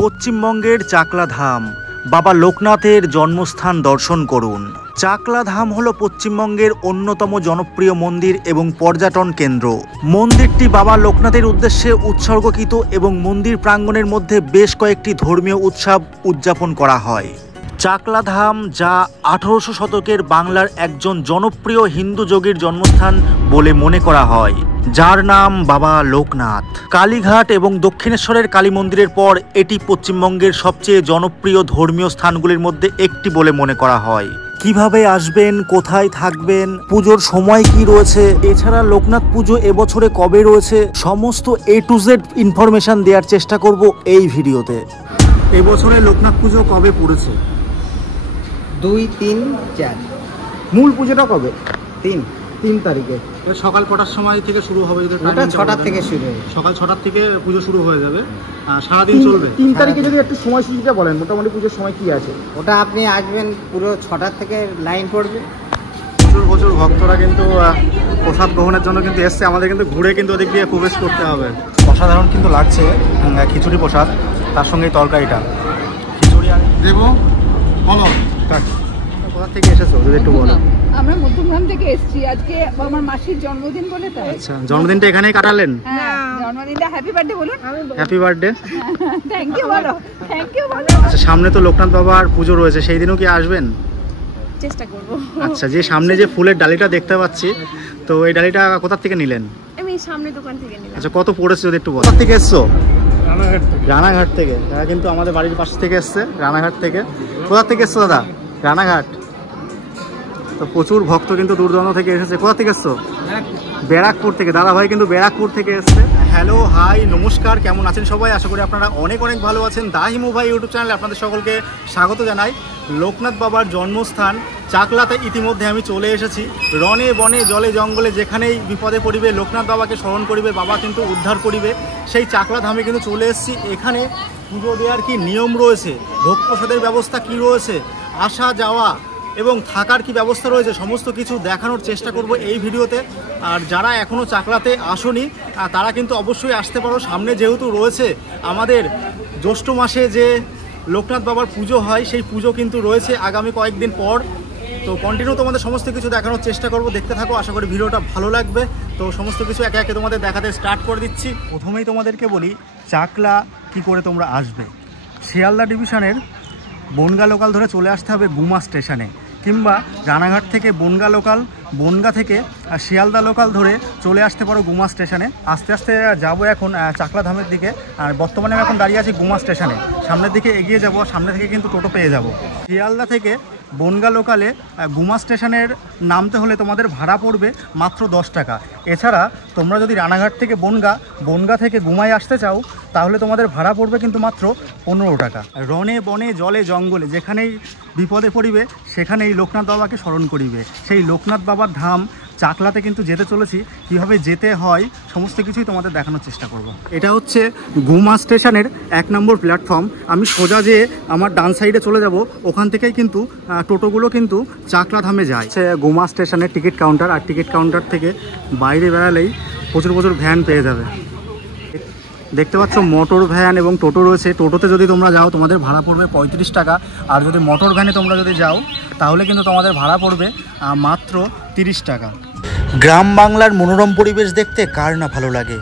পশ্চিমবঙ্গের চাকলা ধাম বাবা লোকনাথের জন্মস্থান দর্শন করুন। চাকলা ধাম হলো পশ্চিমবঙ্গের অন্যতম জনপ্রিয় মন্দির এবং পর্যটন কেন্দ্র। মন্দিরটি বাবা লোকনাথের উদ্দেশ্যে উৎসর্গকৃত এবং মন্দির প্রাঙ্গণের মধ্যে বেশ কয়েকটি ধর্মীয় উৎসব উদযাপন করা হয়। চাকলা ধাম, যা 1800 শতকের বাংলার একজন জনপ্রিয় হিন্দু যোগীর জন্মস্থান বলে মনে করা হয়, যার নাম বাবা লোকনাথ। কালীঘাট এবং দক্ষিণেশ্বরের কালী মন্দিরের পর এটি পশ্চিমবঙ্গের সবচেয়ে জনপ্রিয় ধর্মীয় স্থানগুলির মধ্যে একটি বলে মনে করা হয়। কিভাবে আসবেন, কোথায় থাকবেন, পুজোর সময় কি রয়েছে, এছাড়া লোকনাথ পুজো এবছরে কবে রয়েছে, সমস্ত A to Z ইনফরমেশন দেওয়ার চেষ্টা করব এই ভিডিওতে। এবছরে লোকনাথ পুজো কবে পড়েছে? 2, 3, 4। মূল পুজোটা কবে? 3 তারিখে। সকাল কটার সময় থেকে শুরু হবে? ওটা 6টার থেকে শুরু হবে। সকাল 6টার থেকে পুজো শুরু হয়ে যাবে, সারাদিন চলবে। 3 তারিখে যদি একটু সময়সূচিটা বলেন, মোটামুটি পুজোর সময় কি আছে? ওটা আপনি আসবেন, পুরো 6টার থেকে লাইন পড়বে। প্রচুর ভক্তরা কিন্তু প্রসাদ গ্রহণের জন্য কিন্তু এসছে। আমাদের কিন্তু ঘুরে কিন্তু ওদিক দিয়ে প্রবেশ করতে হবে। অসাধারণ কিন্তু লাগছে খিচুড়ি প্রসাদ, তার সঙ্গে এই তরকারিটা। খিচুড়ি আর দেবো বলো কোথা থেকে এসেছো যদি একটু বলো। আমরা মধ্যমগ্রাম থেকে এসেছি, আজকে আমার মাসির জন্মদিন বলে তাই। আচ্ছা, জন্মদিনটা এখানেই কাটালেন? হ্যাঁ, জন্মদিনটা হ্যাপি বার্থডে বলুন। Happy birthday. থ্যাংক ইউ বলো, থ্যাংক ইউ বলো। আচ্ছা, সামনে তো লোকনাথ বাবার পুজো রয়েছে, সেই দিনও কি আসবেন? চেষ্টা করব। আচ্ছা, যে সামনে যে ফুলের ডালিটা দেখতে পাচ্ছি, তো এই ডালিটা কোথা থেকে নিলেন? আমি সামনে দোকান থেকে নিলাম। আচ্ছা, কত পড়েছে যদি একটু বলো। কোথা থেকে এসছো? রানাঘাট থেকে। তারা কিন্তু আমাদের বাড়ির পাশ থেকে এসছে, রানাঘাট থেকে। কোথা থেকে এসছো দাদা? রানাঘাট। তো প্রচুর ভক্ত কিন্তু দূর দূরান্ত থেকে এসেছে। কোথা থেকে এসছো? ব্যারাকপুর থেকে। দাদা ভাই কিন্তু ব্যারাকপুর থেকে এসছে। হ্যালো, হাই, নমস্কার, কেমন আছেন সবাই? আশা করি আপনারা অনেক ভালো আছেন। দা হিমু ভাই ইউটিউব চ্যানেলে আপনাদের সকলকে স্বাগত জানাই। লোকনাথ বাবার জন্মস্থান চাকলাতে ইতিমধ্যে আমি চলে এসেছি। রনে বনে জলে জঙ্গলে যেখানেই বিপদে পড়িবে লোকনাথ বাবাকে স্মরণ করিবে, বাবা কিন্তু উদ্ধার করিবে। সেই চাকলা ধামে কিন্তু চলে এসেছি। এখানে পুজো দেওয়ার কি নিয়ম রয়েছে, ভোগ প্রসাদের ব্যবস্থা কি রয়েছে, আসা যাওয়া এবং থাকার কি ব্যবস্থা রয়েছে, সমস্ত কিছু দেখানোর চেষ্টা করব এই ভিডিওতে। আর যারা এখনও চাকলাতে আসেনি তারা কিন্তু অবশ্যই আসতে পারো। সামনে যেহেতু রয়েছে আমাদের জ্যৈষ্ঠ মাসে যে লোকনাথ বাবার পুজো হয়, সেই পুজো কিন্তু রয়েছে আগামী কয়েকদিন পর। তো কন্টিনিউ তোমাদের সমস্ত কিছু দেখানোর চেষ্টা করব, দেখতে থাকো। আশা করি ভিডিওটা ভালো লাগবে। তো সমস্ত কিছু একে একে তোমাদের দেখাতে স্টার্ট করে দিচ্ছি। প্রথমেই তোমাদেরকে বলি চাকলা কি করে তোমরা আসবে। শিয়ালদা ডিভিশনের বনগা লোকাল ধরে চলে আসতে হবে গুমা স্টেশনে, কিংবা রানাঘাট থেকে বনগা লোকাল, বনগা থেকে শিয়ালদা লোকাল ধরে চলে আসতে পারো গুমা স্টেশনে। আস্তে আস্তে যাবো এখন চাকলা ধামের দিকে। আর বর্তমানে আমি এখন দাঁড়িয়ে আছি গুমা স্টেশনে। সামনের দিকে এগিয়ে যাব, সামনে থেকে কিন্তু টোটো পেয়ে যাব। শিয়ালদা থেকে বনগা লোকালে গুমা স্টেশনের নামতে হলে তোমাদের ভাড়া পড়বে মাত্র 10 টাকা। এছাড়া তোমরা যদি রানাঘাট থেকে বনগা থেকে গুমায় আসতে চাও তাহলে তোমাদের ভাড়া পড়বে কিন্তু মাত্র 15 টাকা। রনে বনে জলে জঙ্গলে যেখানেই বিপদে পড়িবে সেখানেই লোকনাথ বাবাকে স্মরণ করিবে। সেই লোকনাথ বাবার ধাম চাকলাতে কিন্তু যেতে চলেছি। কীভাবে যেতে হয় সমস্ত কিছুই তোমাদের দেখানোর চেষ্টা করব। এটা হচ্ছে গুমা স্টেশনের 1 নম্বর প্ল্যাটফর্ম। আমি সোজা যেয়ে আমার ডান সাইডে চলে যাব, ওখান থেকেই কিন্তু টোটোগুলো কিন্তু চাকলা ধামে যায়। গুমা স্টেশনের টিকিট কাউন্টার, আর টিকিট কাউন্টার থেকে বাইরে বেরালেই প্রচুর ভ্যান পেয়ে যাবে। দেখতে পাচ্ছ মোটর ভ্যান এবং টোটো রয়েছে। টোটোতে যদি তোমরা যাও তোমাদের ভাড়া পড়বে 35 টাকা, আর যদি মোটর ভ্যানে তোমরা যদি যাও তাহলে কিন্তু তোমাদের ভাড়া পড়বে মাত্র 30 টাকা। গ্রাম বাংলার মনোরম পরিবেশ দেখতে কার না ভালো লাগে।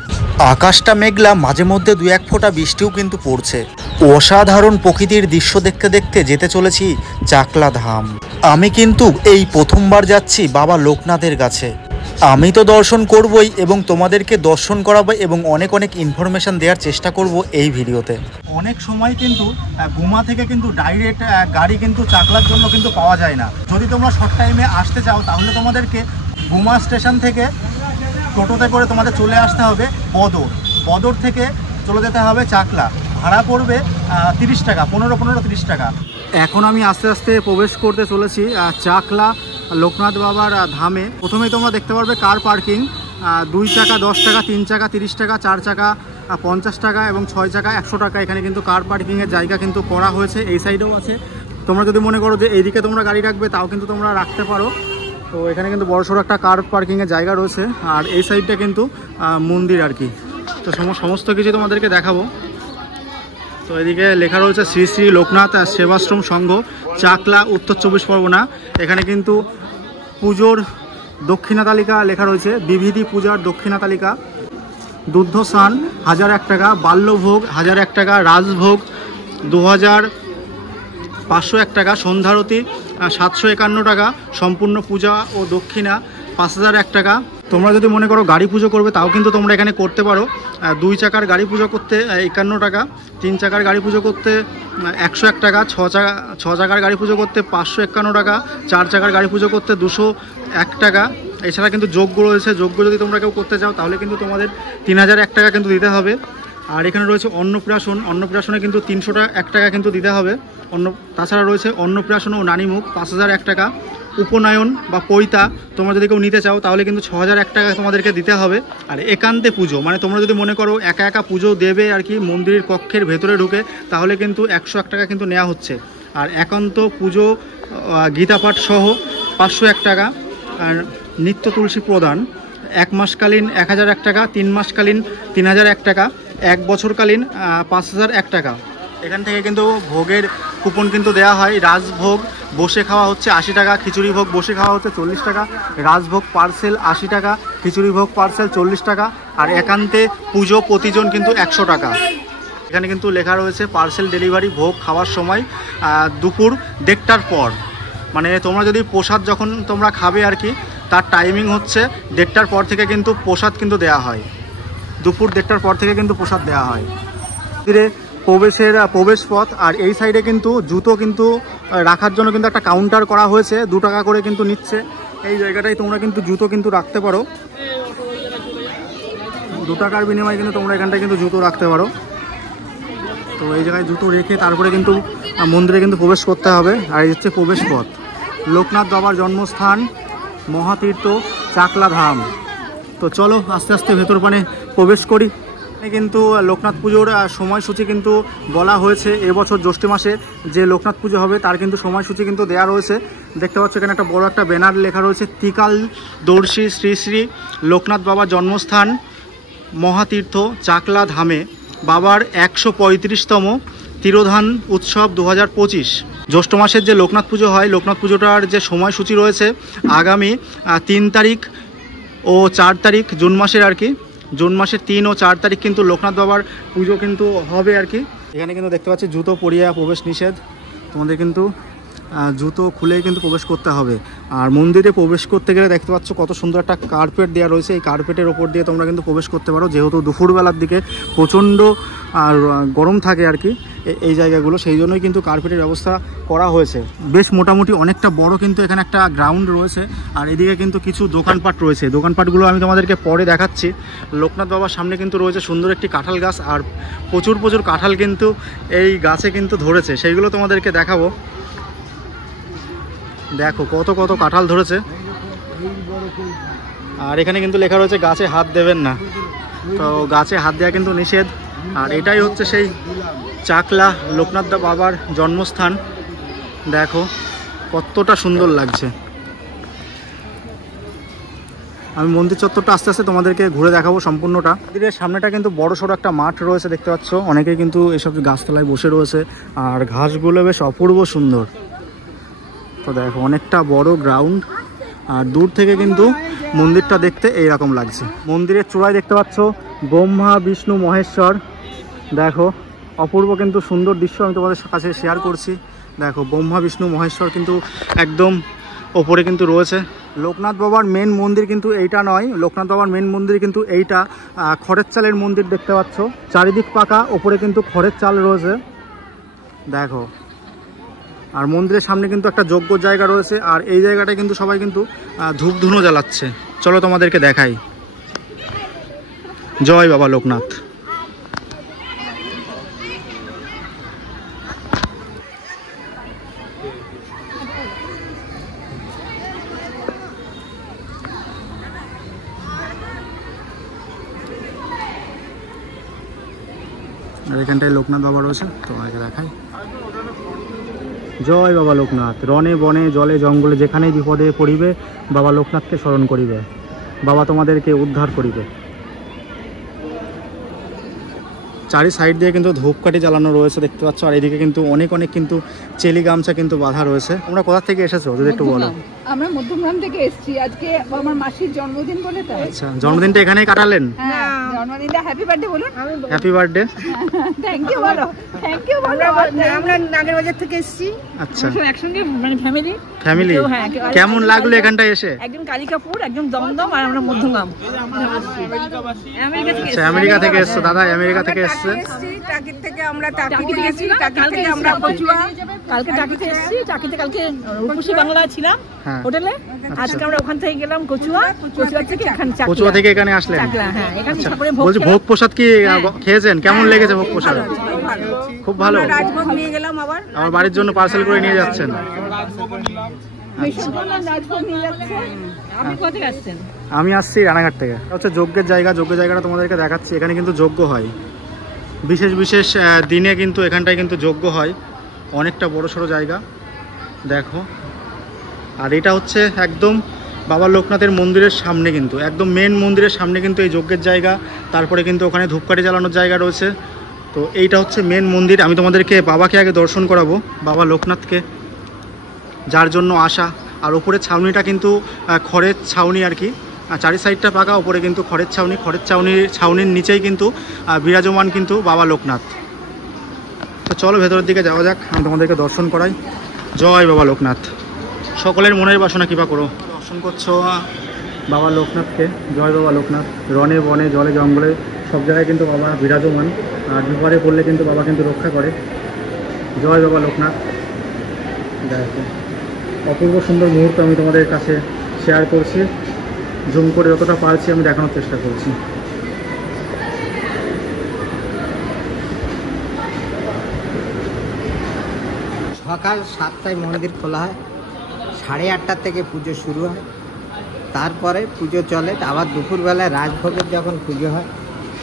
আকাশটা মেঘলা, মাঝে মধ্যে 2-1 ফোঁটা বৃষ্টিও কিন্তু পড়ছে। অসাধারণ প্রকৃতির দৃশ্য দেখতে দেখতে যেতে চলেছি চাকলা ধাম। আমি কিন্তু এই প্রথমবার যাচ্ছি বাবা লোকনাথের কাছে। আমি তো দর্শন করবই এবং তোমাদেরকে দর্শন করাবো এবং অনেক ইনফরমেশান দেওয়ার চেষ্টা করব এই ভিডিওতে। অনেক সময় কিন্তু গুমা থেকে কিন্তু ডাইরেক্ট গাড়ি কিন্তু চাকলার জন্য কিন্তু পাওয়া যায় না। যদি তোমরা শর্ট টাইমে আসতে চাও তাহলে তোমাদেরকে গুমা স্টেশন থেকে টোটোতে করে তোমাদের চলে আসতে হবে বদর থেকে চলে যেতে হবে চাকলা। ভাড়া পড়বে 30 টাকা, 15-30 টাকা। এখন আমি আস্তে আস্তে প্রবেশ করতে চলেছি চাকলা লোকনাথ বাবার ধামে। প্রথমেই তোমরা দেখতে পারবে কার পার্কিং। 2 চাকা 10 টাকা, 3 চাকা 30 টাকা, 4 চাকা 50 টাকা এবং 6 চাকা 100 টাকা। এখানে কিন্তু কার পার্কিংয়ের জায়গা কিন্তু করা হয়েছে। এই সাইডেও আছে। তোমরা যদি মনে করো যে এইদিকে তোমরা গাড়ি রাখবে তাও কিন্তু তোমরা রাখতে পারো। তো এখানে কিন্তু বড়সড় একটা কার পার্কিংয়ের জায়গা রয়েছে। আর এই সাইডটা কিন্তু মন্দির আর কি। তো সমস্ত কিছু তোমাদেরকে দেখাবো। তো এদিকে লেখা রয়েছে শ্রী শ্রী লোকনাথ সেবাশ্রম সংঘ, চাকলা, উত্তর 24 পরগনা। এখানে কিন্তু পুজোর দক্ষিণা তালিকা লেখা রয়েছে, বিবিধি পূজার দক্ষিণা তালিকা। দুগ্ধ স্নান 1001 টাকা, বাল্যভোগ 1001 টাকা, রাজভোগ 2501 টাকা, সন্ধ্যারতি 751 টাকা, সম্পূর্ণ পূজা ও দক্ষিণা 5001 টাকা। তোমরা যদি মনে করো গাড়ি পুজো করবে তাও কিন্তু তোমরা এখানে করতে পারো। 2 চাকার গাড়ি পুজো করতে 51 টাকা, 3 চাকার গাড়ি পুজো করতে 101 টাকা, 6 চাকার গাড়ি পুজো করতে 551 টাকা, 4 চাকার গাড়ি পুজো করতে 201 টাকা। এছাড়া কিন্তু যোগ্য রয়েছে, যোগ্য যদি তোমরা কেউ করতে চাও তাহলে কিন্তু তোমাদের 3001 টাকা কিন্তু দিতে হবে। আর এখানে রয়েছে অন্নপ্রাশন, অন্নপ্রাশনে কিন্তু 301 টাকা কিন্তু দিতে হবে। তাছাড়া রয়েছে অন্নপ্রাশন ও নানিমুখ 5001 টাকা। উপনয়ন বা পৈতা তোমরা যদি কেউ নিতে চাও তাহলে কিন্তু 6001 টাকা তোমাদেরকে দিতে হবে। আর একান্তে পুজো মানে তোমরা যদি মনে করো একা একা পুজো দেবে আর কি মন্দিরের কক্ষের ভেতরে ঢুকে, তাহলে কিন্তু 101 টাকা কিন্তু নেওয়া হচ্ছে। আর একান্ত পুজো গীতাপাঠ সহ 501 টাকা। আর নিত্য তুলসী প্রদান 1 মাসকালীন 1001 টাকা, 3 মাসকালীন 3001 টাকা, 1 বছরকালীন 5001 টাকা। এখান থেকে কিন্তু ভোগের কুপন কিন্তু দেওয়া হয়। রাজভোগ বসে খাওয়া হচ্ছে 80 টাকা, খিচুড়ি ভোগ বসে খাওয়া হচ্ছে 40 টাকা, রাজভোগ পার্সেল 80 টাকা, খিচুড়ি ভোগ পার্সেল 40 টাকা। আর একান্তে পুজো প্রতিজন কিন্তু 100 টাকা। এখানে কিন্তু লেখা রয়েছে পার্সেল ডেলিভারি ভোগ খাওয়ার সময় দুপুর 1:30টার পর, মানে তোমরা যদি প্রসাদ যখন তোমরা খাবে আর কি তার টাইমিং হচ্ছে 1:30টার পর থেকে কিন্তু প্রসাদ কিন্তু দেওয়া হয়। দুপুর 1:30টার পর থেকে কিন্তু প্রসাদ দেওয়া হয়। ধীরে প্রবেশ পথ। আর এই সাইডে কিন্তু জুতো কিন্তু রাখার জন্য কিন্তু একটা কাউন্টার করা হয়েছে, 2 টাকা করে কিন্তু নিচ্ছে। এই জায়গাটায় তোমরা কিন্তু জুতো কিন্তু রাখতে পারো, 2 টাকার বিনিময়ে কিন্তু তোমরা এখানটায় কিন্তু জুতো রাখতে পারো। তো এই জায়গায় জুতো রেখে তারপরে কিন্তু মন্দিরে কিন্তু প্রবেশ করতে হবে। আর এই হচ্ছে প্রবেশ পথ। লোকনাথ বাবার জন্মস্থান মহাতীর্থ চাকলা ধাম। তো চলো আস্তে আস্তে ভেতর পানে প্রবেশ করি। কিন্তু লোকনাথ পুজোর সময়সূচি কিন্তু বলা হয়েছে, এবছর জ্যৈষ্ঠ মাসে যে লোকনাথ পুজো হবে তার কিন্তু সময়সূচি কিন্তু দেওয়া রয়েছে। দেখতে পাচ্ছ এখানে একটা বড় একটা ব্যানার লেখা রয়েছে, ত্রিকাল দর্শী শ্রী শ্রী লোকনাথ বাবার জন্মস্থান মহাতীর্থ চাকলা ধামে বাবার 135তম তিরোধান উৎসব 2025। জ্যৈষ্ঠ মাসের যে লোকনাথ পুজো হয়, লোকনাথ পুজোটার যে সময়সূচি রয়েছে আগামী 3 তারিখ ও 4 তারিখ জুন মাসের আর কি, জুন মাসের 3 ও 4 তারিখ কিন্তু লোকনাথ বাবার পুজো কিন্তু হবে আর কি। এখানে কিন্তু দেখতে পাচ্ছি জুতো পরিয়ে প্রবেশ নিষেধ, তোমাদের কিন্তু জুতো খুলেই কিন্তু প্রবেশ করতে হবে। আর মন্দিরে প্রবেশ করতে গেলে দেখতে পাচ্ছ কত সুন্দর একটা কার্পেট দেওয়া রয়েছে, এই কার্পেটের ওপর দিয়ে তোমরা কিন্তু প্রবেশ করতে পারো। যেহেতু দুপুরবেলার দিকে প্রচণ্ড আর গরম থাকে আর কি এই জায়গাগুলো, সেই জন্যই কিন্তু কার্পেটের ব্যবস্থা করা হয়েছে। বেশ মোটামুটি অনেকটা বড় কিন্তু এখানে একটা গ্রাউন্ড রয়েছে। আর এদিকে কিন্তু কিছু দোকানপাট রয়েছে, দোকানপাটগুলো আমি তোমাদেরকে পরে দেখাচ্ছি। লোকনাথ বাবার সামনে কিন্তু রয়েছে সুন্দর একটি কাঁঠাল গাছ, আর প্রচুর কাঁঠাল কিন্তু এই গাছে কিন্তু ধরেছে, সেইগুলো তোমাদেরকে দেখাবো। দেখো কত কাঁঠাল ধরেছে। আর এখানে কিন্তু লেখা রয়েছে গাছে হাত দেবেন না, তো গাছে হাত দেওয়া কিন্তু নিষেধ। আর এটাই হচ্ছে সেই চাকলা লোকনাথ বাবার জন্মস্থান। দেখো কতটা সুন্দর লাগছে। আমি মন্দির চত্বরটা আস্তে আস্তে তোমাদেরকে ঘুরে দেখাবো সম্পূর্ণটা। মন্দিরের সামনেটা কিন্তু বড় সড়ো একটা মাঠ রয়েছে, দেখতে পাচ্ছ অনেকেই কিন্তু এসব গাছতলায় বসে রয়েছে। আর ঘাসগুলো বেশ অপূর্ব সুন্দর। তো দেখো অনেকটা বড় গ্রাউন্ড, আর দূর থেকে কিন্তু মন্দিরটা দেখতে এইরকম লাগছে। মন্দিরের চূড়ায় দেখতে পাচ্ছ ব্রহ্মা বিষ্ণু মহেশ্বর। দেখো অপূর্ব কিন্তু সুন্দর দৃশ্য আমি তোমাদের কাছে শেয়ার করছি। দেখো ব্রহ্মা বিষ্ণু মহেশ্বর কিন্তু একদম ওপরে কিন্তু রয়েছে। লোকনাথ বাবার মেন মন্দির কিন্তু এইটা নয়, লোকনাথ বাবার মেন মন্দির কিন্তু এইটা খড়ের চালের মন্দির দেখতে পাচ্ছ। চারিদিক পাকা, ওপরে কিন্তু খড়ের চাল রয়েছে। দেখো আর মন্দিরের সামনে কিন্তু একটা যোগ্য জায়গা রয়েছে। আর এই জায়গাটায় কিন্তু সবাই কিন্তু ধূপধুনো জ্বালাচ্ছে। চলো তোমাদেরকে দেখাই। জয় বাবা লোকনাথ। আর এখানটায় লোকনাথ বাবা রয়েছে, তোমাকে দেখাই। জয় বাবা লোকনাথ। রণে বনে জলে জঙ্গলে যেখানেই বিপদে পড়িবে বাবা লোকনাথকে স্মরণ করিবে, বাবা তোমাদেরকে উদ্ধার করিবে। চারি সাইড দিয়ে কিন্তু ধূপকাঠি জ্বালানো রয়েছে দেখতে পাচ্ছ, আর এদিকে কিন্তু অনেক কিন্তু চেলি গামছা কিন্তু বাঁধা রয়েছে। তোমরা কোথা থেকে এসেছো যদি একটু বলো? আমরা মধ্যমগ্রাম থেকে এসেছি, আজকে আমার মাসির জন্মদিন বলে তাই। আচ্ছা, জন্মদিনটা এখানেই কাটালেন? হ্যাঁ, জন্মদিনটা হ্যাপি বার্থডে বলুন। Happy birthday. থ্যাংক ইউ বলো, থ্যাংক ইউ বলো। আমরা নাগেরবাজার থেকে এসেছি, আচ্ছা, একসঙ্গে মানে ফ্যামিলি। কেমন লাগলো এখানটায় এসে? একদম কালিকাপুর, একদম দমদম, আর আমরা মধ্যমগ্রাম। আচ্ছা, আমেরিকা থেকে এসছো দাদা? আমেরিকা থেকে এসছে। টাকির থেকে আমরা টাকি গেছি, টাকি থেকে আমরা কচুয়া, কালকে টাকিতে এসেছি, টাকিতে কালকে রূপসী বাংলা ছিলাম হোটেলে, আজকে আমরা ওখান থেকে গেলাম কচুয়া, কচুয়া থেকে এখানে চাকলা। কচুয়া থেকে এখানে আসলেন? চাকলা, হ্যাঁ। এখানে আচ্ছা, তারপরে বলছি ভোগ প্রসাদ কি খেয়েছেন? কেমন লেগেছে ভোগ প্রসাদ? খুব ভালো। রাজভোগ নিয়ে গেলাম, আবার আমার বাড়ির জন্য পার্সেল করে নিয়ে যাচ্ছেন? আপনি কোথা থেকে আসছেন? আমি আসছি রানাঘাট থেকে। হচ্ছে যজ্ঞের জায়গা, যজ্ঞের জায়গাটা তোমাদেরকে দেখাচ্ছি। এখানে কিন্তু যজ্ঞ হয় বিশেষ বিশেষ দিনে, কিন্তু এখানটায় কিন্তু যজ্ঞ হয়। অনেকটা বড় সড়ো জায়গা দেখো। আর এটা হচ্ছে একদম বাবা লোকনাথের মন্দিরের সামনে, কিন্তু একদম মেন মন্দিরের সামনে কিন্তু এই যজ্ঞের জায়গা। তারপরে কিন্তু ওখানে ধূপকাঠি জ্বালানোর জায়গা রয়েছে। তো এইটা হচ্ছে মেন মন্দির। আমি তোমাদেরকে বাবাকে আগে দর্শন করাবো, বাবা লোকনাথকে, যার জন্য আসা। আর ওপরের ছাউনিটা কিন্তু খড়ের ছাউনি আর কি, চারি সাইডটা পাকা, ওপরে কিন্তু খড়ের ছাউনি। খড়ের ছাউনির নিচেই কিন্তু বিরাজমান কিন্তু বাবা লোকনাথ। তো চলো ভেতরের দিকে যাওয়া যাক, আমি তোমাদেরকে দর্শন করাই। জয় বাবা লোকনাথ। সকলের মনের বাসনা কৃপা করো। দর্শন করছো বাবা লোকনাথকে। জয় বাবা লোকনাথ। রনে বনে জলে জঙ্গলে সব জায়গায় কিন্তু বাবা বিরাজমান, আর বিপদে পড়লে কিন্তু বাবা কিন্তু রক্ষা করে। জয় বাবা লোকনাথ। দেখো অপূর্ব সুন্দর মুহূর্ত আমি তোমাদের কাছে শেয়ার করছি, জুম করে যতটা পারছি আমি দেখানোর চেষ্টা করছি। সকাল 7টায় মন্দির খোলা হয়, 8:30 থেকে পুজো শুরু হয়, তারপরে পুজো চলে। আবার দুপুরবেলায় রাজভোগের যখন পুজো হয়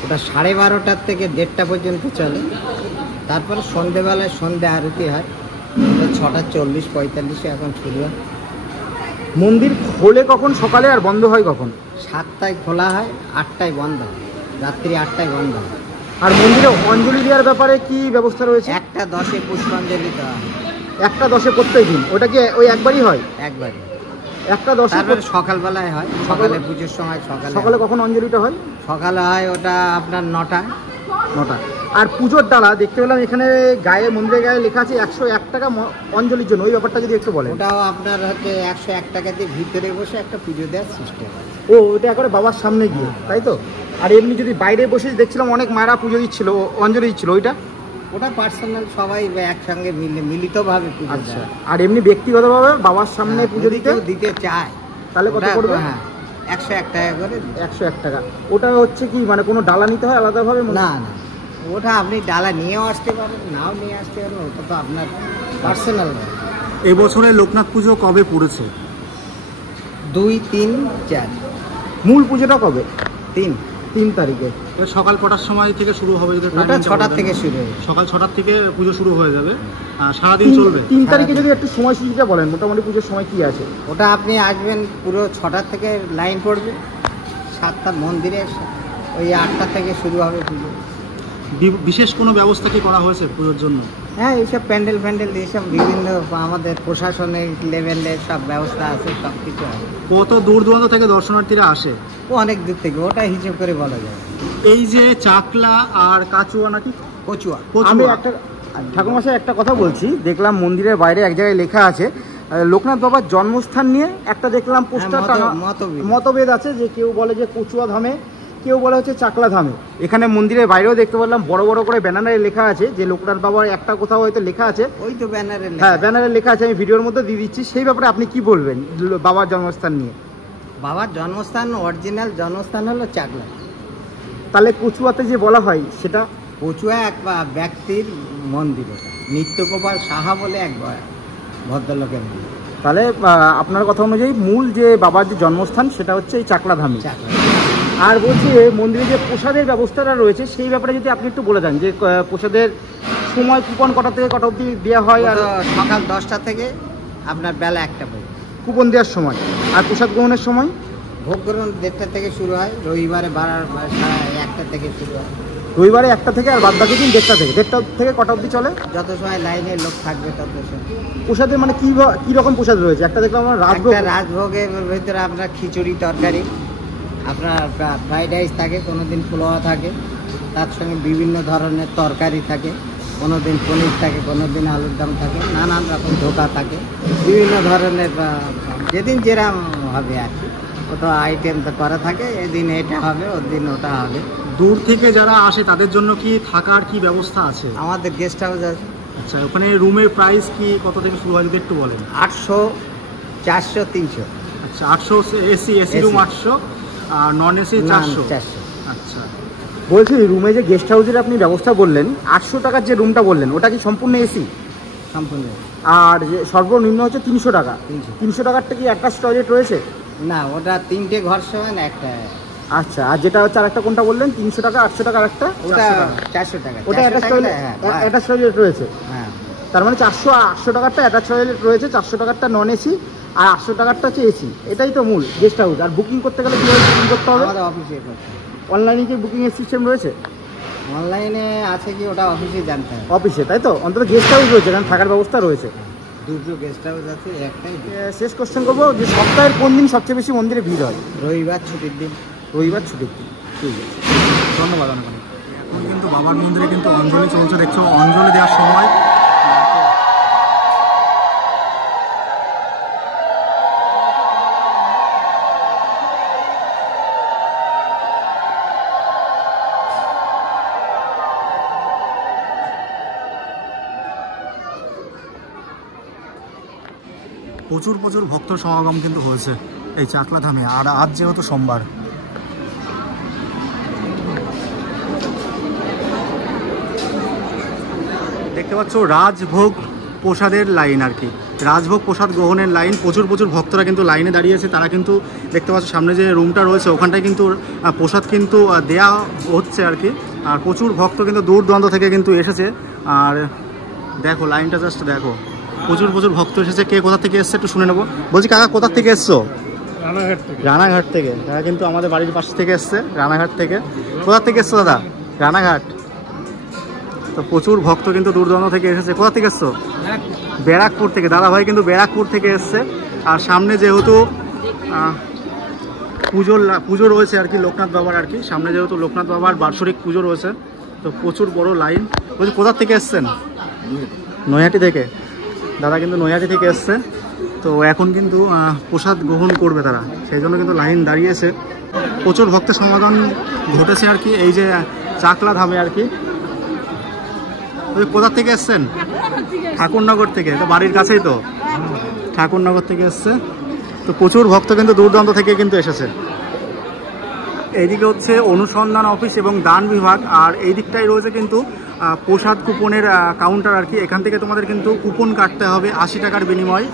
ওটা 12:30 থেকে 1:30 পর্যন্ত চলে। তারপরে সন্ধেবেলায় সন্ধে আরতি হয়, ওটা 6:40-45 এখন শুরু হয়। মন্দির খোলে কখন সকালে আর বন্ধ হয় কখন? 7টায় খোলা হয়, 8টায় বন্ধ হয়, রাত্রি 8টায় বন্ধ হয়। আর মন্দিরে অঞ্জলি দেওয়ার ব্যাপারে কি ব্যবস্থা রয়েছে? 1:10 পুষ্পাঞ্জলি দেওয়া হয়। 1:10 প্রত্যেক দিন? ওটা কি ওই একবারই হয়? একবারে। 1:10 তারপরে সকালবেলায় হয়, সকালে পুজোর সময় সকালে কখন অঞ্জলিটা হয়? সকালে হয় ওটা আপনার 9টায়। আর পুজোর ডালা দেখতে পেলাম এখানে গায়ে, মন্দিরের গায়ে লেখা আছে 101 টাকা অঞ্জলির জন্য, ওই ব্যাপারটা যদি একটু বলেন। ওটাও আপনার হচ্ছে 101 টাকা দিয়ে ভিতরে বসে একটা পুজো দেওয়ার সিস্টেম। ও, ওটা একবারে বাবার সামনে গিয়ে, তাই তো? আর এমনি যদি বাইরে বসে দেখছিলাম অনেক মায়েরা পুজো দিচ্ছিল, অঞ্জলি দিচ্ছিল, ওটা পার্সোনাল, সবাই একসঙ্গে মিলিতভাবে পুজো দেয়। আর এমনি ব্যক্তিগতভাবে বাবার সামনে পুজো দিতে চায় তাহলে কত করবে? হ্যাঁ, 101 টাকা করে। 101 টাকা। ওটা হচ্ছে কি মানে কোনো ডালা নিতে হয় আলাদাভাবে? না, ওটা আপনি ডালা নিয়েও আসতে পারেন, নাও নিয়ে আসতে পারেন, ওটা তো আপনার পার্সোনাল। এবছরে লোকনাথ পুজো কবে পড়েছে? 2, 3, 4। মূল পুজোটা কবে? 3 তারিখে। সকাল কটার সময় থেকে শুরু হবে? ওটা 6টা থেকে শুরু হবে। সকাল 6টার থেকে পুজো শুরু হয়ে যাবে, সারাদিন চলবে। 3 তারিখে যদি একটু সময়সূচিটা বলেন, মোটামুটি পুজোর সময় কি আছে? ওটা আপনি আসবেন, পুরো 6টা থেকে লাইন পড়বে, 7টা মন্দিরে, ওই 8টা থেকে শুরু হবে পুজো। বিশেষ কোনো ব্যবস্থা কি করা হয়েছে পুজোর জন্য? হ্যাঁ, এইসব প্যান্ডেল এইসব বিভিন্ন আমাদের প্রশাসনের লেভেলের সব ব্যবস্থা আছে, সব কিছু আছে। কত দূর দূরান্ত থেকে দর্শনার্থীরা আসে? ও অনেক দূর থেকে, ওটা হিসেব করে বলা যায়। এই যে চাকলা আর কাচুয়া নাকি কচুয়া, আমি একটা ঠাকুরমশাই একটা কথা বলছি, দেখলাম মন্দিরের বাইরে এক জায়গায় লেখা আছে লোকনাথ বাবার জন্মস্থান নিয়ে একটা দেখলাম পোস্টার, মতভেদ আছে, যে কেউ বলে যে কচুয়া ধামে, কেউ বলে হচ্ছে চাকলা ধামে। এখানে মন্দিরের বাইরেও দেখতে পারলাম বড় বড় করে ব্যানারে লেখা আছে যে লোকনাথ বাবার একটা কোথাও হয়তো লেখা আছে, ওই তো ব্যানারে, হ্যাঁ ব্যানারে লেখা আছে, আমি ভিডিওর মধ্যে দিয়ে দিচ্ছি। সেই ব্যাপারে আপনি কি বলবেন বাবার জন্মস্থান নিয়ে? বাবার জন্মস্থান, অরিজিনাল জন্মস্থান হলো চাকলা। তাহলে কচুয়াতে যে বলা হয় সেটা? কচুয়া এক ব্যক্তির মন্দির, ওটা নিত্যগোপাল সাহা বলে এক ভদ্রলোকের মন্দির। তাহলে আপনার কথা অনুযায়ী মূল যে বাবার যে জন্মস্থান সেটা হচ্ছে এই চাকলা ধামে। আর বলছি মন্দিরে যে প্রসাদের ব্যবস্থাটা রয়েছে সেই ব্যাপারে যদি আপনি একটু বলে দেন, যে প্রসাদের সময় কুপন কটা থেকে কটা অবধি দেওয়া হয়? আর সকাল 10টা থেকে আপনার বেলা 1টা পর্যন্ত কুপন দেওয়ার সময়। আর প্রসাদ গ্রহণের সময়? ভোগ গ্রহণ 1:30 থেকে শুরু হয়, রবিবারে 1টা থেকে শুরু হয়। রবিবারে 1টা থেকে, আর বাদ বাকি দিন 1:30 থেকে। 1:30 থেকে কটা অবধি চলে? যত সময় লাইনে লোক থাকবে তত সময়। প্রসাদের মানে কি রকম প্রসাদ রয়েছে? একটা দেখলাম আমার রাজভোগের ভিতরে আপনার খিচুড়ি তরকারি, আপনার ফ্রাইড রাইস থাকে, কোনোদিন পোলাও থাকে, তার সঙ্গে বিভিন্ন ধরনের তরকারি থাকে, কোনোদিন পনির থাকে, কোনোদিন আলুর দম থাকে, নানান রকম ধোকা থাকে, বিভিন্ন ধরনের যেদিন যেরকম হবে আর কি, ওটা আইটেম তো করা থাকে। এদিন এটা হবে, ওদিন ওটা হবে। দূর থেকে যারা আসে তাদের জন্য কি থাকার কি ব্যবস্থা আছে? আমাদের গেস্ট হাউস আছে। আচ্ছা, ওখানে রুমের প্রাইস কি কত থেকে শুরু হয় যদি একটু বলেন? 800, 400, 300। আচ্ছা, 800 এসি রুম 800 আর নন এসি 400। আচ্ছা, বলছি রুমে যে গেস্ট হাউসের আপনি ব্যবস্থা বললেন, 800 টাকার যে রুমটা বললেন ওটা কি সম্পূর্ণ এসি? সম্পূর্ণ। আর যে সর্বনিম্ন হচ্ছে 300 টাকা। 300 টাকারটা কি অ্যাটাচ টয়লেট রয়েছে? না, ওটা 3টে ঘর সমান একটা। আচ্ছা, আর যেটা হচ্ছে আরেকটা কোনটা বললেন? 300 টাকা, 800 টাকা আরেকটা? ওটা 400 টাকা। ওটা অ্যাটাচ টয়লেট, অ্যাটাচ টয়লেট রয়েছে। হ্যাঁ, তার মানে 400 আর 800 টাকারটা অ্যাটাচ টয়লেট রয়েছে, 400 টাকারটা নন এসি, আর 800 টাকারটা হচ্ছে এসি। এটাই তো মূল গেস্ট হাউস। আর বুকিং করতে গেলে কীভাবে বুকিং করতে হবে? আমাদের অফিসে করতে হবে। অনলাইনে কি বুকিংয়ের সিস্টেম রয়েছে? অনলাইনে আছে কি ওটা অফিসে জানতে হবে। অফিসে, তাই তো? অন্তত গেস্ট হাউস রয়েছে, কারণ থাকার ব্যবস্থা রয়েছে। দুটো গেস্ট হাউস আছে, একটাই। শেষ কোশ্চেন করবো যে সপ্তাহের কোন দিন সবচেয়ে বেশি মন্দিরে ভিড় হয়? রবিবার ছুটির দিন। রবিবার ছুটির দিন। ঠিক আছে, ধন্যবাদ অনেক অনেক। এখন কিন্তু বাবার মন্দিরে কিন্তু অঞ্জলি চলছে, দেখছো অঞ্জলি দেওয়ার সময় প্রচুর ভক্ত সমাগম কিন্তু হয়েছে এই চাকলা ধামে। আর আজ যেহেতু সোমবার, দেখতে পাচ্ছ রাজভোগ প্রসাদের লাইন আর কি, রাজভোগ প্রসাদ গ্রহণের লাইন। প্রচুর ভক্তরা কিন্তু লাইনে দাঁড়িয়েছে। তারা কিন্তু দেখতে পাচ্ছ সামনে যে রুমটা রয়েছে ওখানটায় কিন্তু প্রসাদ কিন্তু দেয়া হচ্ছে আর কি। আর প্রচুর ভক্ত কিন্তু দূর দূরান্ত থেকে কিন্তু এসেছে। আর দেখো লাইনটা জাস্ট দেখো, প্রচুর ভক্ত এসেছে। কে কোথা থেকে এসছে একটু শুনে নেবো। বলছি কাকা কোথা থেকে এসছো? রানাঘাট থেকে। তারা কিন্তু আমাদের বাড়ির পাশ থেকে এসছে, রানাঘাট থেকে। কোথা থেকে এসছো দাদা? রানাঘাট। তো প্রচুর ভক্ত কিন্তু দূর দূরান্ত থেকে এসেছে। কোথা থেকে এসছো? ব্যারাকপুর থেকে। দাদা ভাই কিন্তু ব্যারাকপুর থেকে এসছে। আর সামনে যেহেতু পুজো রয়েছে আর কি, লোকনাথ বাবার আর কি, সামনে যেহেতু লোকনাথ বাবার বার্ষিক পুজো রয়েছে, তো প্রচুর বড় লাইন। বলছি কোথা থেকে এসছেন? নৈহাটি থেকে। দাদা কিন্তু নৈহাটি থেকে এসছে। তো এখন কিন্তু প্রসাদ গ্রহণ করবে তারা, সেই জন্য কিন্তু লাইন দাঁড়িয়েছে। প্রচুর ভক্তের সমাগম ঘটেছে আর কি এই যে চাকলা ধামে আর কি। ওই কোথা থেকে এসছেন? ঠাকুরনগর থেকে। তো বাড়ির কাছেই তো, ঠাকুরনগর থেকে এসছে। তো প্রচুর ভক্ত কিন্তু দূর দূরান্ত থেকে কিন্তু এসেছে। এইদিকে হচ্ছে অনুসন্ধান অফিস এবং দান বিভাগ, আর এই দিকটাই রয়েছে কিন্তু প্রসাদ কুপনের কাউন্টার আর কি। এখান থেকে তোমাদের কিন্তু কুপন কাটতে হবে 80 টাকার বিনিময়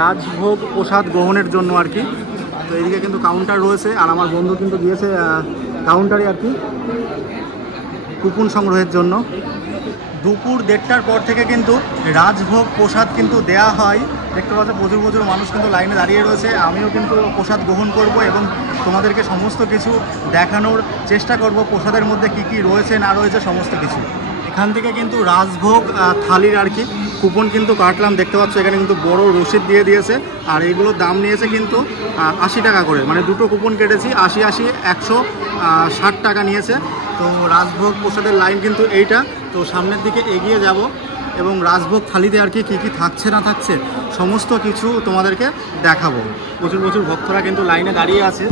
রাজভোগ প্রসাদ গ্রহণের জন্য আর কি। তো এইদিকে কিন্তু কাউন্টার রয়েছে, আর আমার বন্ধু কিন্তু দিয়েছে কাউন্টারে আর কি কুপন সংগ্রহের জন্য। দুপুর 1:30টার পর থেকে কিন্তু রাজভোগ প্রসাদ কিন্তু দেয়া হয়। দেখতে পাচ্ছ প্রচুর মানুষ কিন্তু লাইনে দাঁড়িয়ে রয়েছে। আমিও কিন্তু প্রসাদ গ্রহণ করব এবং তোমাদেরকে সমস্ত কিছু দেখানোর চেষ্টা করব, প্রসাদের মধ্যে কি রয়েছে না রয়েছে সমস্ত কিছু। এখান থেকে কিন্তু রাজভোগ থালির আর কি কুপন কিন্তু কাটলাম। দেখতে পাচ্ছ এখানে কিন্তু বড় রসিদ দিয়ে দিয়েছে, আর এইগুলোর দাম নিয়েছে কিন্তু 80 টাকা করে। মানে দুটো কুপন কেটেছি, 80 160 টাকা নিয়েছে। তো রাজভোগ প্রসাদের লাইন কিন্তু এইটা। তো সামনের দিকে এগিয়ে যাব এবং রাজভোগ থালিতে আর কি কী থাকছে না থাকছে সমস্ত কিছু তোমাদেরকে দেখাবো। প্রচুর ভক্তরা কিন্তু লাইনে দাঁড়িয়ে আছে।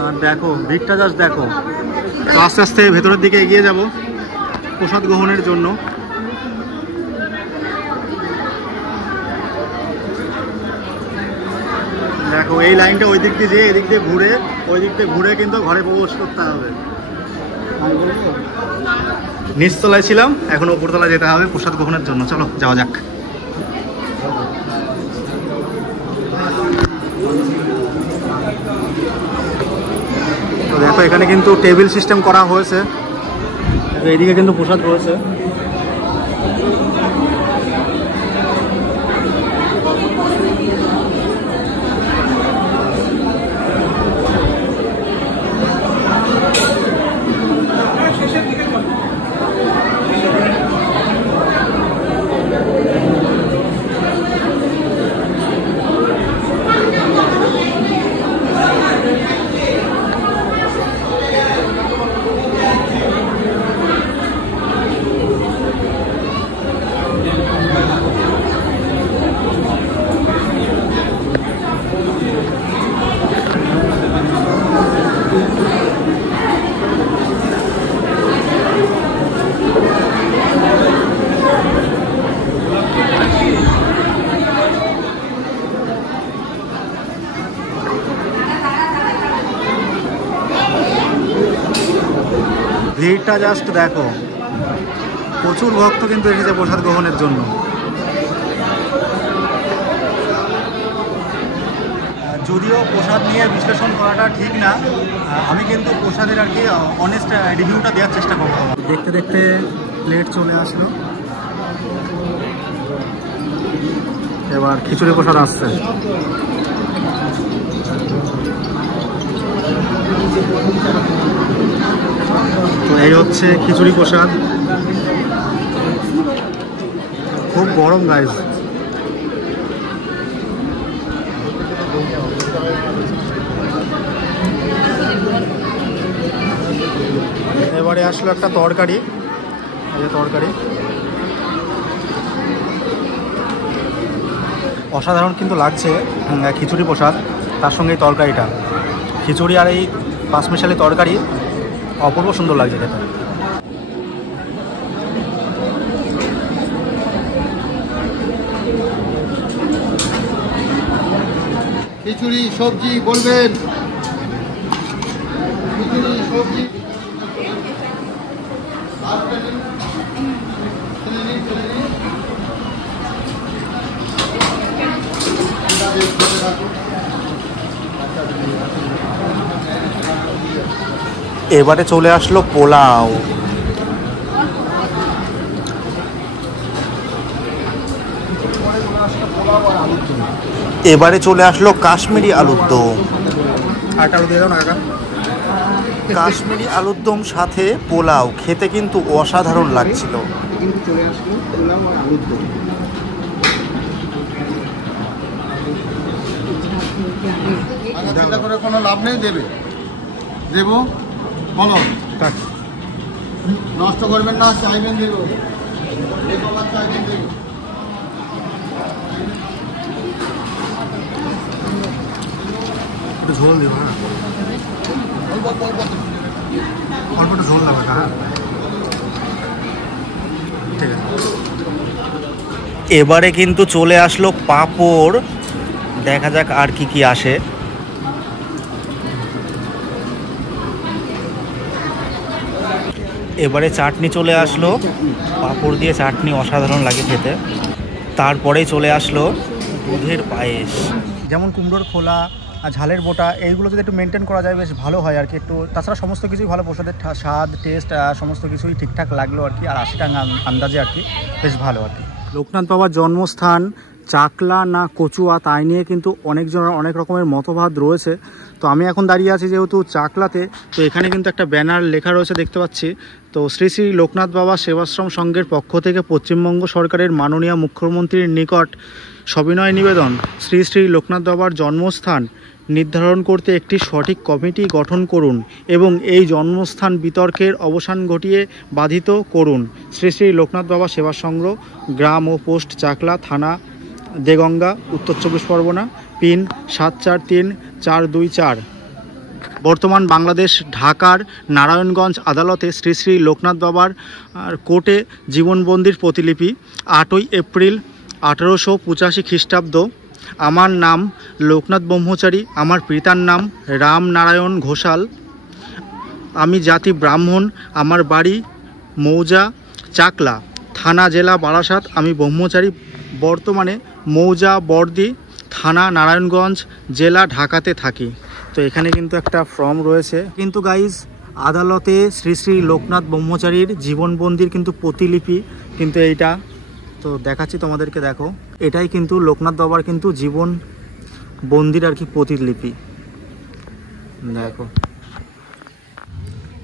আর দেখো ভিড়টা জাস্ট দেখো। তো আস্তে ভেতরের দিকে এগিয়ে যাব প্রসাদ গ্রহণের জন্য। দেখো এই লাইনটা ওই দিক দিয়ে যেয়ে এদিক দিয়ে ঘুরে ওই দিক দিয়ে ঘুরে কিন্তু ঘরে প্রবেশ করতে হবে। নিচতলায় ছিলাম, এখন উপরতলায় যেতে হবে প্রসাদ গ্রহণের জন্য। চলো যাওয়া যাক। তো দেখো এখানে কিন্তু টেবিল সিস্টেম করা হয়েছে, এইদিকে কিন্তু প্রসাদ রয়েছে। ভিড়টা জাস্ট দেখো, প্রচুর ভক্ত কিন্তু এসেছে প্রসাদ গ্রহণের জন্য। যদিও প্রসাদ নিয়ে বিশ্লেষণ করাটা ঠিক না, আমি কিন্তু প্রসাদের আর কি অনেস্ট রিভিউটা দেওয়ার চেষ্টা করবো। দেখতে দেখতে প্লেট চলে আসলো, এবার খিচুড়ি প্রসাদ আসছে। তো এই হচ্ছে খিচুড়ি প্রসাদ, খুব গরম গাইস। এবারে আসলো একটা তরকারি, এই তরকারি অসাধারণ কিন্তু লাগছে। খিচুড়ি প্রসাদ, তার সঙ্গে এই তরকারিটা, খিচুড়ি আর এই পাঁচমিশালি তরকারি অপূর্ব সুন্দর লাগছে খেতে। খিচুড়ি সবজি বলবেন, খিচুড়ি সবজি এবারে চলে আসলো পোলাও। এবারে চলে আসলো কাশ্মীরি আলুর দম। কাশ্মীরি আলুর দম সাথে পোলাও, খেতে কিন্তু অসাধারণ লাগছিল। চলে আসলো পোলাও আর আলুর দম। চিন্তা করে কোনো লাভ নেই, দেবে দেবো বলো, নষ্ট করবেন না, চাইবেন দেবো, চাইবেন দেবো। একটু ঝোল দিব, হ্যাঁ অল্প একটু ঝোল দেবো, হ্যাঁ ঠিক আছে। এবারে কিন্তু চলে আসলো পাঁপড়, দেখা যাক আর কি কি আসে। এবারে চাটনি চলে আসলো, পাঁপড় দিয়ে চাটনি অসাধারণ লাগে খেতে। তারপরেই চলে আসলো দুধের পায়েস। যেমন কুমড়োর খোলা আর ঝালের বোটা, এইগুলো যদি একটু মেনটেন করা যায় বেশ ভালো হয় আর কি। একটু তাছাড়া সমস্ত কিছুই ভালো, প্রসাদের স্বাদ টেস্ট সমস্ত কিছুই ঠিকঠাক লাগলো আর কি। আর 80 টাকা আন্দাজে আর কি, বেশ ভালো আর কি। লোকনাথ বাবার জন্মস্থান চাকলা না কচুয়া, তাই নিয়ে কিন্তু অনেকজনের অনেক রকমের মতবাদ রয়েছে। তো আমি এখন দাঁড়িয়ে আছি যেহেতু চাকলাতে, তো এখানে কিন্তু একটা ব্যানার লেখা রয়েছে দেখতে পাচ্ছি। তো শ্রী শ্রী লোকনাথ বাবা সেবাশ্রম সংঘের পক্ষ থেকে পশ্চিমবঙ্গ সরকারের মাননীয় মুখ্যমন্ত্রীর নিকট সবিনয় নিবেদন, শ্রী শ্রী লোকনাথ বাবার জন্মস্থান নির্ধারণ করতে একটি সঠিক কমিটি গঠন করুন এবং এই জন্মস্থান বিতর্কের অবসান ঘটিয়ে বাধিত করুন। শ্রী শ্রী লোকনাথ বাবা সেবা সংঘ, গ্রাম ও পোস্ট চাকলা, থানা দেগঙ্গা, উত্তর 24 পরগনা, পিন 743424। বর্তমান বাংলাদেশ, ঢাকার নারায়ণগঞ্জ আদালতে শ্রী শ্রী লোকনাথ বাবার কোর্টে জীবনবন্দির প্রতিলিপি 8ই এপ্রিল 1885 খ্রিস্টাব্দ। আমার নাম লোকনাথ ব্রহ্মচারী, আমার পিতার নাম রামনারায়ণ ঘোষাল, আমি জাতি ব্রাহ্মণ, আমার বাড়ি মৌজা চাকলা, থানা জেলা বারাসাত, আমি ব্রহ্মচারী, বর্তমানে মৌজা বর্দি, থানা নারায়ণগঞ্জ, জেলা ঢাকাতে থাকি। তো এখানে কিন্তু একটা ফর্ম রয়েছে কিন্তু গাইজ, আদালতে শ্রী শ্রী লোকনাথ ব্রহ্মচারীর জীবনবন্দির কিন্তু প্রতিলিপি কিন্তু এইটা। তো দেখাচ্ছি তোমাদেরকে, দেখো এটাই কিন্তু লোকনাথ বাবার কিন্তু জীবন বন্দির আর কি প্রতিলিপি। দেখো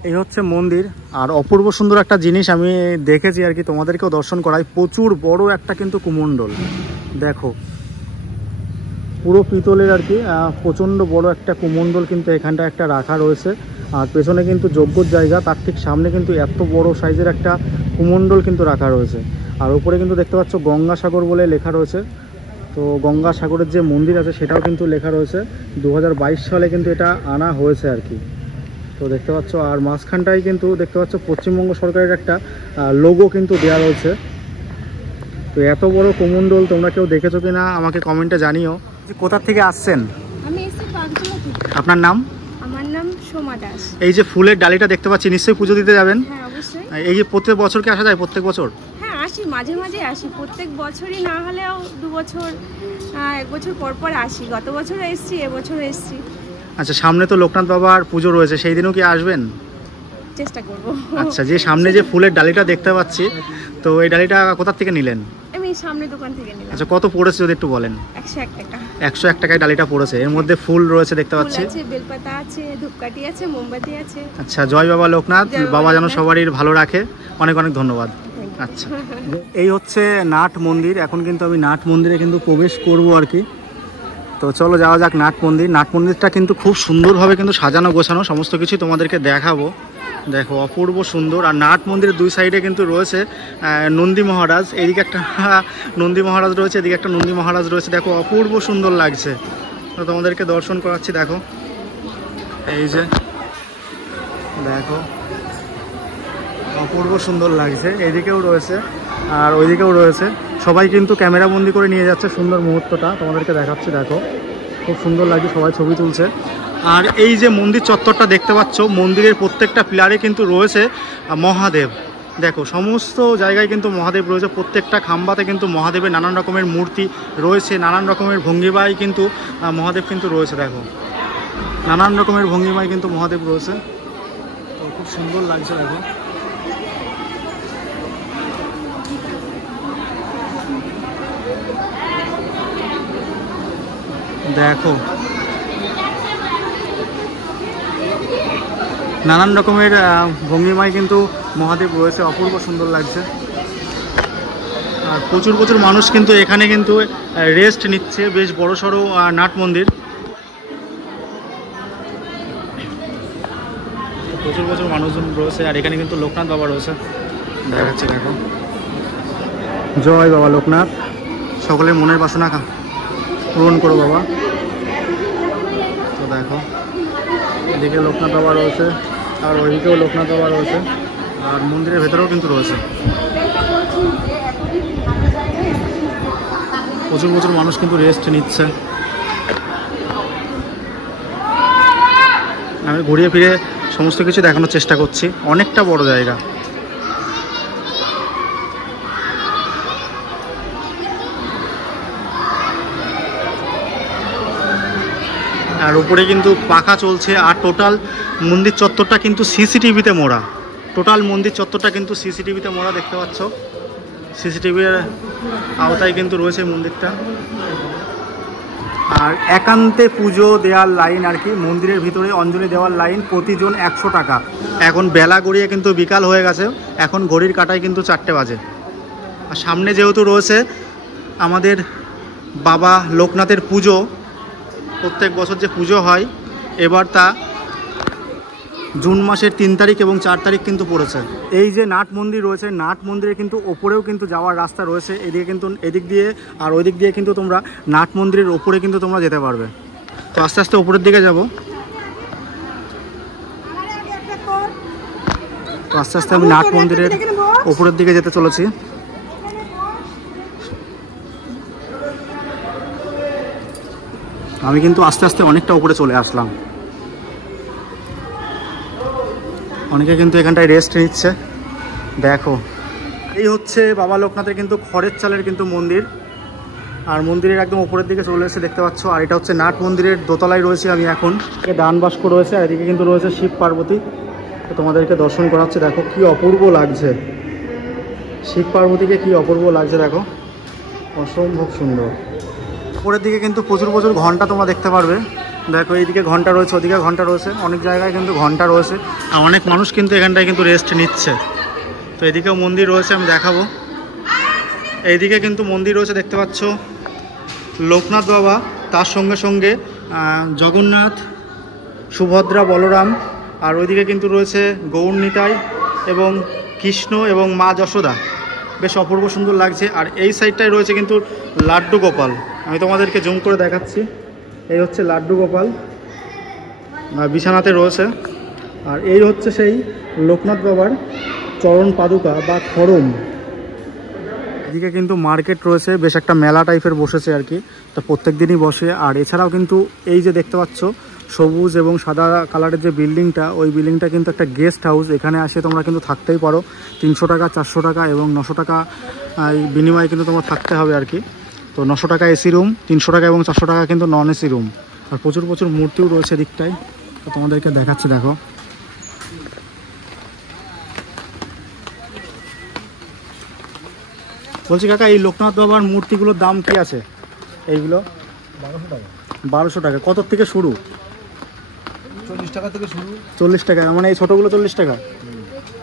এই হচ্ছে মন্দির। আর অপূর্ব সুন্দর একটা জিনিস আমি দেখেছি আর কি, তোমাদেরকেও দর্শন করাই। প্রচুর বড় একটা কিন্তু কুমণ্ডল, দেখো পুরো পিতলের আর কি, প্রচণ্ড বড় একটা কুমণ্ডল কিন্তু এখানটা একটা রাখা রয়েছে। আর পেছনে কিন্তু যজ্ঞর জায়গা, তার ঠিক সামনে কিন্তু এত বড় সাইজের একটা কুমণ্ডল কিন্তু রাখা রয়েছে। আর উপরে কিন্তু দেখতে পাচ্ছ গঙ্গাসাগর বলে লেখা রয়েছে। তো গঙ্গাসাগরের যে মন্দির আছে সেটাও কিন্তু লেখা রয়েছে। 2022 সালে কিন্তু এটা আনা হয়েছে আর কি। তো দেখতে পাচ্ছ, আর মাঝখানটাই কিন্তু দেখতে পাচ্ছ পশ্চিমবঙ্গ সরকারের একটা লোগো কিন্তু দেওয়া রয়েছে। তো এত বড় কুমণ্ডল তোমরা কেউ দেখেছো কিনা আমাকে কমেন্টে জানিও। কোথা থেকে আসছেন? আমি এসেছি পাঁচগুলো থেকে। আপনার নাম? আমার নাম সোমা দাস। এই যে ফুলের ডালিটা দেখতে পাচ্ছি, নিশ্চয়ই পুজো দিতে যাবেন। হ্যাঁ এই যে প্রত্যেক বছর কি আসা যায়? প্রত্যেক বছর? হ্যাঁ আসি, মাঝে মাঝে আসি, প্রত্যেক বছরই না হলেও 2 বছর 1 বছর পর পর আসি। গত বছরও এসছি, এবছরও এসছি। আচ্ছা, সামনে তো লোকনাথ বাবার পুজো রয়েছে, সেই দিনও কি আসবেন? চেষ্টা করব। আচ্ছা, যে সামনে যে ফুলের ডালিটা দেখতে পাচ্ছি, তো এই ডালিটা কোথা থেকে নিলেন? আমি সামনে দোকান থেকে নিলাম। আচ্ছা, কত পড়েছে যদি একটু বলেন? 101 টাকা। 101 টাকায় ডালিটা পড়েছে। এর মধ্যে ফুল রয়েছে দেখতে পাচ্ছি, আছে, বেলপাতা আছে, ধূপকাঠি আছে, মোমবাতি আছে। আচ্ছা, জয় বাবা লোকনাথ, বাবা যেন সবারই ভালো রাখে। অনেক অনেক ধন্যবাদ। আচ্ছা, এই হচ্ছে নাট মন্দির। এখন কিন্তু আমি নাট মন্দিরে কিন্তু প্রবেশ করব আর কি। তো চলো যাওয়া যাক নাট মন্দির। নাট মন্দিরটা কিন্তু খুব সুন্দরভাবে কিন্তু সাজানো গোছানো, সমস্ত কিছু তোমাদেরকে দেখাবো। দেখো অপূর্ব সুন্দর। আর নাট মন্দিরের 2 সাইডে কিন্তু রয়েছে নন্দী মহারাজ। এদিকে একটা নন্দী মহারাজ রয়েছে, এদিকে একটা নন্দী মহারাজ রয়েছে। দেখো অপূর্ব সুন্দর লাগছে। তো তোমাদেরকে দর্শন করাচ্ছি। দেখো এই যে দেখো অপূর্ব সুন্দর লাগছে। এদিকেও রয়েছে আর ওইদিকেও রয়েছে। সবাই কিন্তু ক্যামেরা বন্দি করে নিয়ে যাচ্ছে সুন্দর মুহূর্তটা, তোমাদেরকে দেখাচ্ছি। দেখো খুব সুন্দর লাগছে, সবাই ছবি তুলছে। আর এই যে মন্দির চত্বরটা দেখতে পাচ্ছ, মন্দিরের প্রত্যেকটা পিলারে কিন্তু রয়েছে মহাদেব। দেখো সমস্ত জায়গায় কিন্তু মহাদেব রয়েছে, প্রত্যেকটা খাম্বাতে কিন্তু মহাদেবের নানান রকমের মূর্তি রয়েছে, নানান রকমের ভঙ্গিমায় কিন্তু মহাদেব কিন্তু রয়েছে। দেখো নানান রকমের ভঙ্গিমায় কিন্তু মহাদেব রয়েছে। তো খুব সুন্দর লাগছে। দেখো দেখো নানান রকমের ভঙ্গিমায় কিন্তু মহাদেব রয়েছে, অপূর্ব সুন্দর লাগছে। আর প্রচুর প্রচুর মানুষ কিন্তু এখানে কিন্তু রেস্ট নিচ্ছে। বেশ বড় সড়ো নাট মন্দির, প্রচুর প্রচুর মানুষজন রয়েছে। আর এখানে কিন্তু লোকনাথ বাবা রয়েছে, দেখাচ্ছে। দেখো জয় বাবা লোকনাথ, সকলের মনের বাসনা পূরণ করো বাবা। তো দেখো এদিকে লোকনাথ বাবা রয়েছে, আর ওইদিকেও লোকনাথ বাবা রয়েছে, আর মন্দিরের ভেতরেও কিন্তু রয়েছে। প্রচুর প্রচুর মানুষ কিন্তু রেস্ট নিচ্ছে। আমি ঘুরিয়ে ফিরে সমস্ত কিছু দেখানোর চেষ্টা করছি। অনেকটা বড় জায়গা। আর উপরে কিন্তু পাখা চলছে। আর টোটাল মন্দির চত্বরটা কিন্তু সিসিটিভিতে মোড়া। টোটাল মন্দির চত্বরটা কিন্তু সিসিটিভিতে মোড়া, দেখতে পাচ্ছ। সিসিটিভির আওতায় কিন্তু রয়েছে মন্দিরটা। আর একান্তে পুজো দেওয়ার লাইন আর কি, মন্দিরের ভিতরে অঞ্জলি দেওয়ার লাইন, প্রতিজন 100 টাকা। এখন বেলা গড়িয়ে কিন্তু বিকাল হয়ে গেছে, এখন ঘড়ির কাঁটায় কিন্তু 4টে বাজে। আর সামনে যেহেতু রয়েছে আমাদের বাবা লোকনাথের পুজো, প্রত্যেক বছর যে পুজো হয়, এবার তা জুন মাসের 3 তারিখ এবং 4 তারিখ কিন্তু পড়েছে। এই যে নাট মন্দির রয়েছে, নাট মন্দিরে কিন্তু ওপরেও কিন্তু যাওয়ার রাস্তা রয়েছে। এদিকে কিন্তু এদিক দিয়ে আর ওই দিক দিয়ে কিন্তু তোমরা নাট মন্দিরের ওপরে কিন্তু তোমরা যেতে পারবে। তো আস্তে আস্তে ওপরের দিকে যাব। তো আস্তে আস্তে আমি নাট মন্দিরের ওপরের দিকে যেতে চলেছি। আমি কিন্তু আস্তে আস্তে অনেকটা উপরে চলে আসলাম। অনেকে কিন্তু এখানটায় রেস্ট নিচ্ছে। দেখো এই হচ্ছে বাবা লোকনাথের কিন্তু খড়ের চালের কিন্তু মন্দির। আর মন্দিরের একদম উপরের দিকে চলে এসে দেখতে পাচ্ছ। আর এটা হচ্ছে নাট মন্দিরের দোতলায় রয়েছে আমি এখন। ডান বাস্ক রয়েছে, আর এদিকে কিন্তু রয়েছে শিব পার্বতী। তো তোমাদেরকে দর্শন করাচ্ছে। দেখো কি অপূর্ব লাগছে, শিব পার্বতীকে কি অপূর্ব লাগছে। দেখো অসম্ভব সুন্দর। উপরের দিকে কিন্তু প্রচুর প্রচুর ঘন্টা তোমরা দেখতে পারবে। দেখো এইদিকে ঘন্টা রয়েছে, ওদিকে ঘন্টা রয়েছে, অনেক জায়গায় কিন্তু ঘন্টা রয়েছে। আর অনেক মানুষ কিন্তু এখানটায় কিন্তু রেস্ট নিচ্ছে। তো এদিকেও মন্দির রয়েছে, আমি দেখাবো। এইদিকে কিন্তু মন্দির রয়েছে, দেখতে পাচ্ছ লোকনাথ বাবা, তার সঙ্গে সঙ্গে জগন্নাথ, সুভদ্রা, বলরাম। আর ওইদিকে কিন্তু রয়েছে গৌর নিতাই এবং কৃষ্ণ এবং মা যশোদা। বেশ অপূর্ব সুন্দর লাগছে। আর এই সাইডটায় রয়েছে কিন্তু লাড্ডু গোপাল। আমি তোমাদেরকে জুম করে দেখাচ্ছি। এই হচ্ছে লাড্ডু গোপাল, বিছানাতে রয়েছে। আর এই হচ্ছে সেই লোকনাথ বাবার চরণ পাদুকা বা খড়ম। এদিকে কিন্তু মার্কেট রয়েছে, বেশ একটা মেলা টাইপের বসেছে আর কি। তো প্রত্যেক দিনই বসে। আর এছাড়াও কিন্তু এই যে দেখতে পাচ্ছ সবুজ এবং সাদা কালারের যে বিল্ডিংটা, ওই বিল্ডিংটা কিন্তু একটা গেস্ট হাউস। এখানে আসে তোমরা কিন্তু থাকতেই পারো। 300 টাকা, 400 টাকা এবং 900 টাকা বিনিময়ে কিন্তু তোমার থাকতে হবে আর কি। তো 900 টাকা এসি রুম, 300 টাকা এবং 400 টাকা কিন্তু নন এসি রুম। আর প্রচুর প্রচুর মূর্তিও রয়েছে দিকটায়, তো তোমাদেরকে দেখাচ্ছে। দেখো, বলছি কাকা, এই লোকনাথ বাবার মূর্তিগুলোর দাম কি আছে? এইগুলো 1200 টাকা। কত থেকে শুরু? 40 টাকা থেকে শুরু। 40 টাকা, মানে এই ছোটোগুলো 40 টাকা।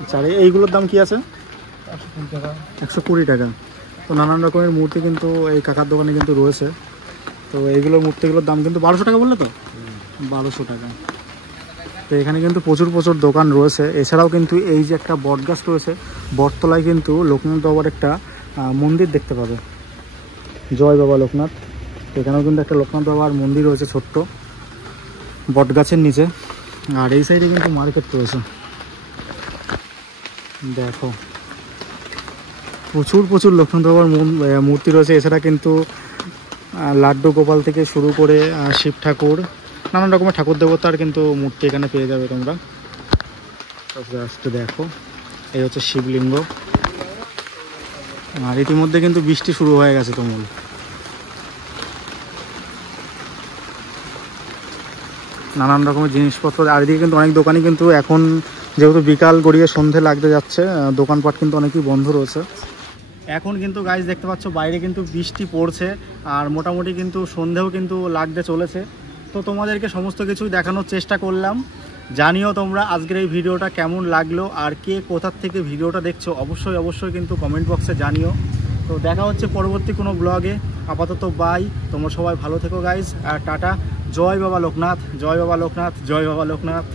আচ্ছা, আর এইগুলোর দাম কি আছে? 120 টাকা। 120 টাকা। তো নানান রকমের মূর্তি কিন্তু এই কাকার দোকানে কিন্তু রয়েছে। তো এইগুলোর মূর্তিগুলোর দাম কিন্তু 1200 টাকা বললে তো? 1200 টাকা। তো এখানে কিন্তু প্রচুর প্রচুর দোকান রয়েছে। এছাড়াও কিন্তু এই যে একটা বটগাছ রয়েছে, বটতলায় কিন্তু লোকনাথ বাবার একটা মন্দির দেখতে পাবে, জয় বাবা লোকনাথ। এখানেও কিন্তু একটা লোকনাথ বাবার মন্দির রয়েছে ছোট্ট বটগাছের নিচে। আর এই সাইডে কিন্তু মার্কেট রয়েছে। দেখো, প্রচুর প্রচুর লোকনাথ বাবার মূর্তি রয়েছে। এছাড়া কিন্তু লাড্ডু গোপাল থেকে শুরু করে শিব ঠাকুর, নানান রকমের ঠাকুর দেবতার কিন্তু মূর্তি এখানে পেয়ে যাবে তোমরা। জাস্ট দেখো, এই হচ্ছে শিবলিঙ্গ। আর ইতিমধ্যে কিন্তু বৃষ্টি শুরু হয়ে গেছে তুমুল। নানান রকমের জিনিসপত্র। আর এদিকে কিন্তু অনেক দোকানই কিন্তু এখন, যেহেতু বিকাল গড়িয়ে সন্ধে লাগতে যাচ্ছে, দোকানপাট কিন্তু অনেকই বন্ধ রয়েছে। এখন কিন্তু গাইজ দেখতে পাচ্ছ বাইরে কিন্তু বৃষ্টি পড়ছে, আর মোটামুটি কিন্তু সন্ধেও কিন্তু লাগতে চলেছে। তো তোমাদেরকে সমস্ত কিছুই দেখানোর চেষ্টা করলাম। জানিও তোমরা আজকের এই ভিডিওটা কেমন লাগলো, আর কে কোথার থেকে ভিডিওটা দেখছো অবশ্যই অবশ্যই কিন্তু কমেন্ট বক্সে জানিও। তো দেখা হচ্ছে পরবর্তী কোনো ব্লগে। আপাতত বাই, তোমরা সবাই ভালো থেকো গাইজ, আর টাটা। জয় বাবা লোকনাথ, জয় বাবা লোকনাথ, জয় বাবা লোকনাথ।